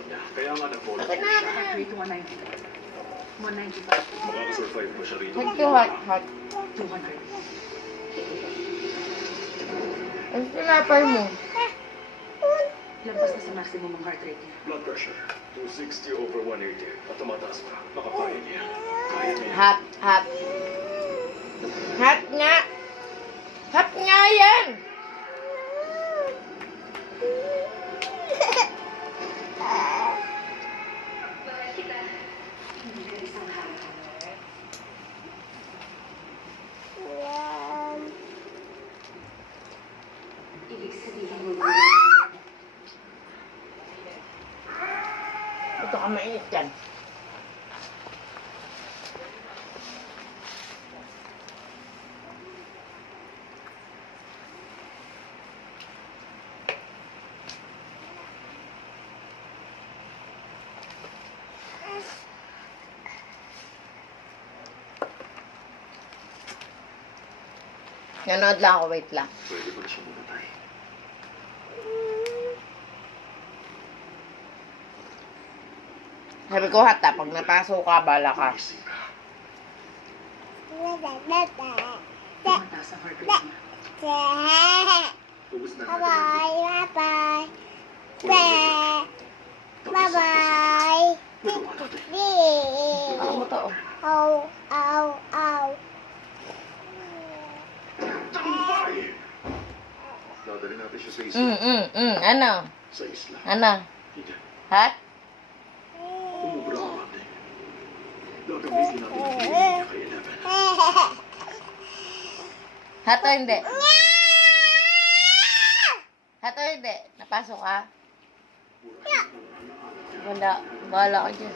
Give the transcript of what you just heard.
kanya. Kaya nga nag-follow Bakit siya. na? Heart rate 190. 195. Makakasurvive ba siya rito? Hot to hot, hot. 200. Ang sinapay mo. Lampas na sa maximum ang heart rate niya. Blood pressure, 260/180. At tumataas pa. Makakaya niya. Kaya niya. Hot, hot. Hot nga. Hot nga yan. Ibig sabihin mo Ito ka mainit yan. Nanood lang ako, wait lang. Pwede ba na siya mamatay? Sabi ko, hot ha, pag napasok ka, bala ka. Gising ka. tumataas ang heart rate niya. Ubus na Bye-bye. Bye. Bye-bye. Magawa natin. Ako mo to, oh. Ow, ow, ow. Tagumpay! Dadali natin siya sa isla. Ano? Sa isla. Ano? Hindi. Hot? Umubra ka natin. Gagamitin natin ang healing niya kay Eleven. Hot o hindi? Hot o hindi? Napasok ka? Wala. Bahala ka dyan.